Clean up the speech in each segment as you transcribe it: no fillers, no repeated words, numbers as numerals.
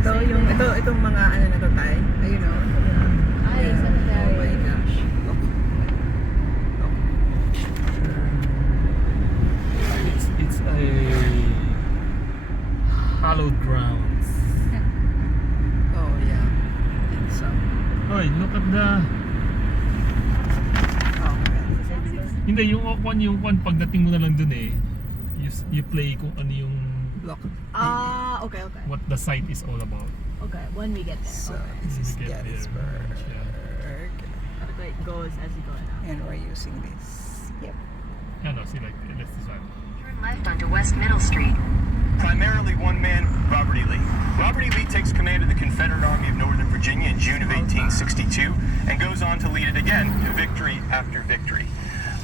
ito, itong mga ano na to tayo. Ayun o. Ay, cemetery. Oh my gosh. Look. It's a hallowed grounds. Oh yeah. It's so. Hoy, look at the... Okay. Hindi, yung kwan pagdating mo na lang dun eh. You play kung ano yung... Block. Okay. What the site is all about. Okay, when we get there. So Okay. this is We get there. Gettysburg. Okay, it goes as you go now. And we're using this. Yep. Yeah, no, see, like, let's decide. Turn left onto West Middle Street. Primarily one man, Robert E. Lee. Robert E. Lee takes command of the Confederate Army of Northern Virginia in June of 1862 and goes on to lead it again to victory after victory.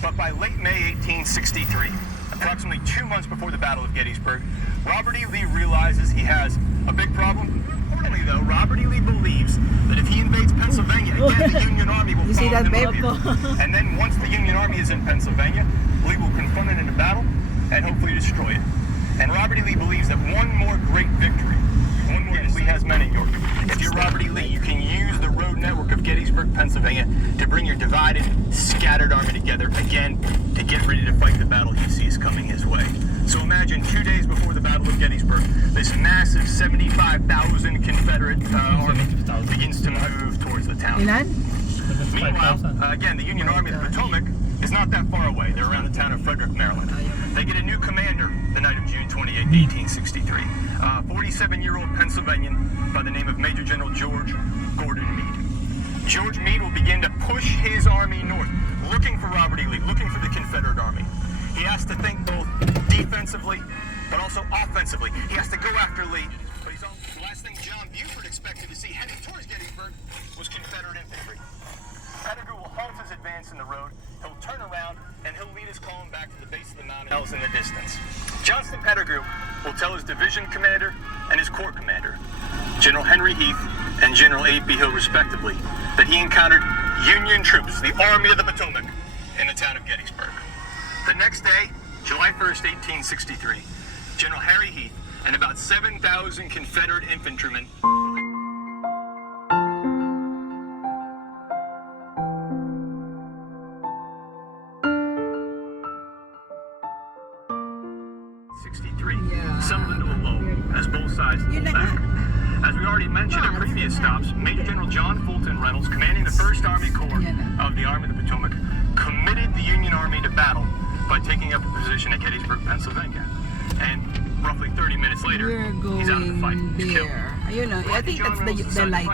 But by late May 1863, approximately 2 months before the Battle of Gettysburg, Robert E. Lee realizes he has a big problem. Importantly, though, Robert E. Lee believes that if he invades Pennsylvania, again, the Union Army will You see follow that, him babe? up here. And then once the Union Army is in Pennsylvania, Lee will confront it in a battle and hopefully destroy it. And Robert E. Lee believes that one more great victory, one more, Lee has many, if you're Robert E. Lee, you can use the road network of Gettysburg, Pennsylvania to bring your divided, scattered army together again to get ready to fight the battle he sees coming his way. So imagine 2 days before the Battle of Gettysburg, this massive 75,000 Confederate army begins to move towards the town. Ilan? Meanwhile, again, the Union Army of the Potomac is not that far away. They're around the town of Frederick, Maryland. They get a new commander the night of June 28, 1863. 47-year-old Pennsylvanian by the name of Major General George Gordon Meade. George Meade will begin to push his army north, looking for Robert E. Lee, looking for the Confederate Army. He has to think both defensively, but also offensively. He has to go after Lee. But the last thing John Buford expected to see heading towards Gettysburg was Confederate infantry. Pettigrew will halt his advance in the road, he'll turn around, and he'll lead his column back to the base of the mountain hills in the distance. Johnston Pettigrew will tell his division commander and his corps commander, General Henry Heath and General A.P. Hill respectively, that he encountered Union troops, the Army of the Potomac, in the town of Gettysburg. The next day, July 1st, 1863, General Harry Heath and about 7,000 Confederate infantrymen settled into a lull as both sides pulled back. As we already mentioned in previous stops, Major General John Fulton Reynolds, commanding the 1st Army Corps of the Army of the Potomac, committed the Union Army to battle by taking up a position at Gettysburg, Pennsylvania. And roughly 30 minutes later, he's out of the fight. He's killed. Ayun o. I think that's the light.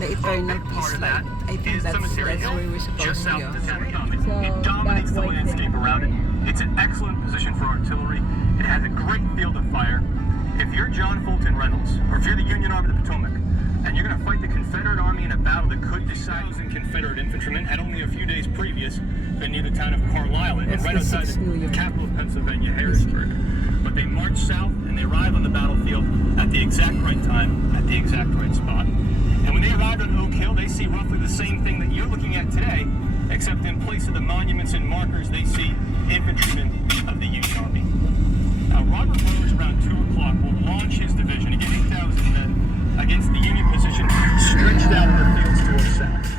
The eternal peace light. I think that's where we're supposed to go. It dominates the landscape around it. It's an excellent position for artillery. It has a great field of fire. If you're John Fulton Reynolds, or if you're the Union Army of the Potomac, and you're going to fight the Confederate Army in a battle that could decide, Confederate infantrymen had only a few days previous been near the town of Carlisle and right outside the capital of Pennsylvania, Harrisburg. But they march south and they arrive on the battlefield at the exact right time, at the exact right spot. And when they arrive on Oak Hill, they see roughly the same thing that you're looking at today, except in place of the monuments and markers, they see infantrymen of the Union Army. Now, Robert Rose, around 2 o'clock, will launch his division, again 8,000 men, against the Union position stretched out in the fields to our south.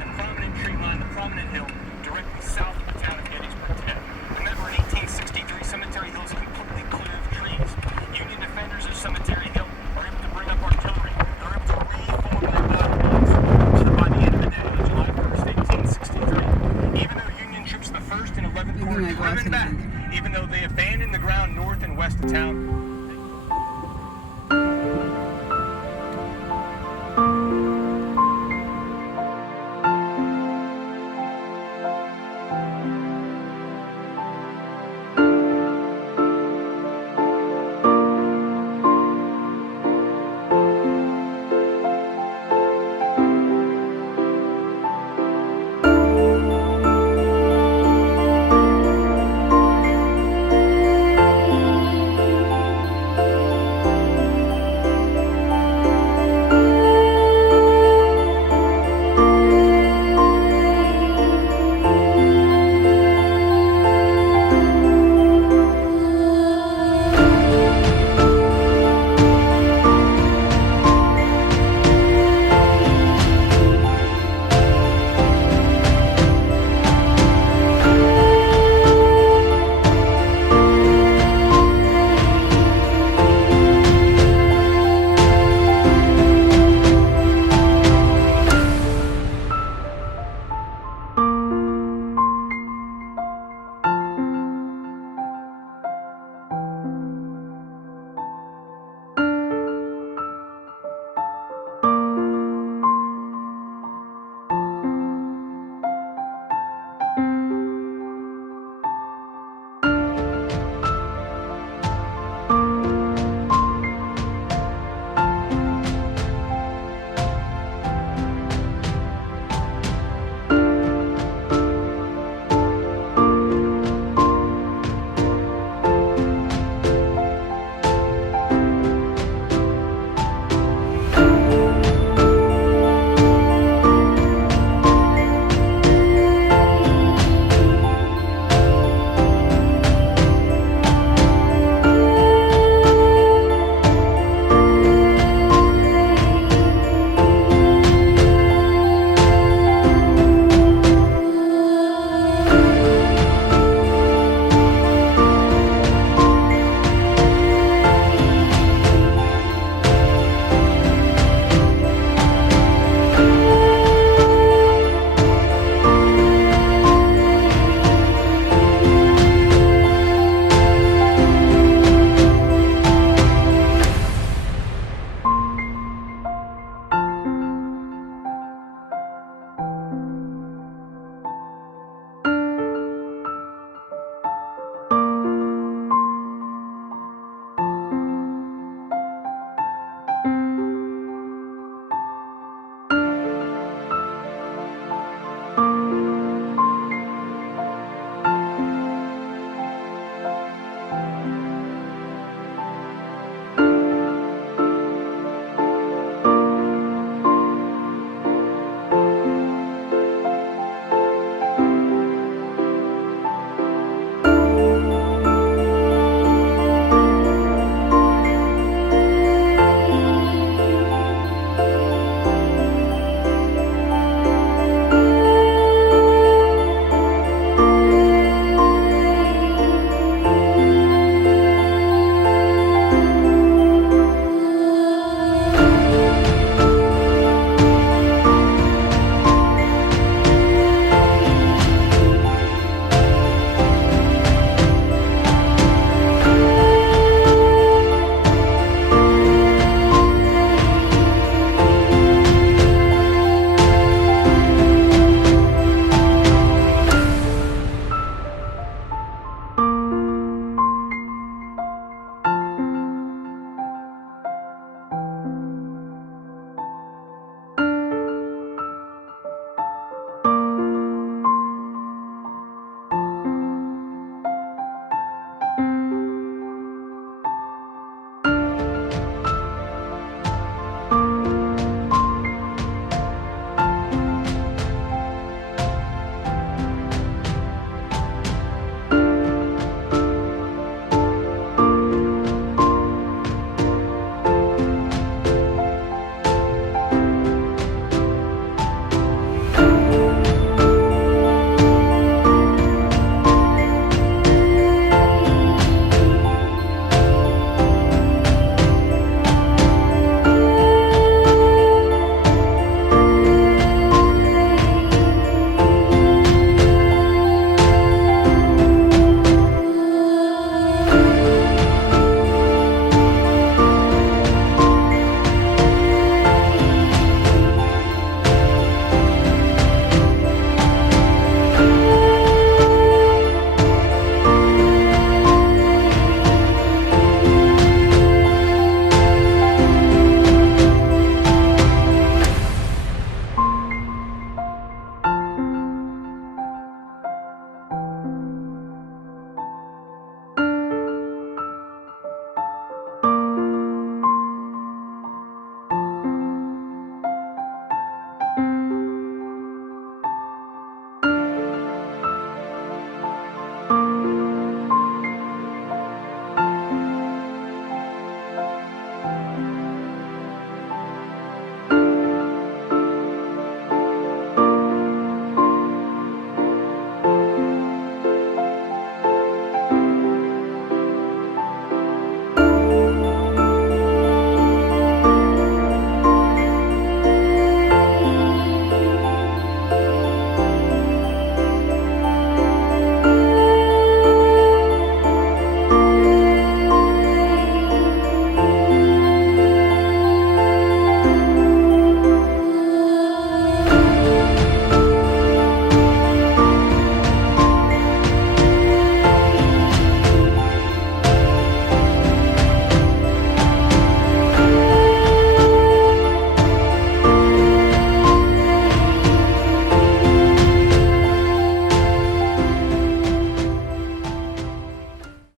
the prominent tree line, the prominent hill, directly south of the town of Gettysburg today. Remember, in 1863, Cemetery Hill is completely clear of trees. Union defenders of Cemetery Hill are able to bring up artillery. They're able to reform their battlelines. So by the end of the day, on July 1st, 1863, even though Union troops, the 1st and 11th Corps, driven back, even though they abandoned the ground north and west of town,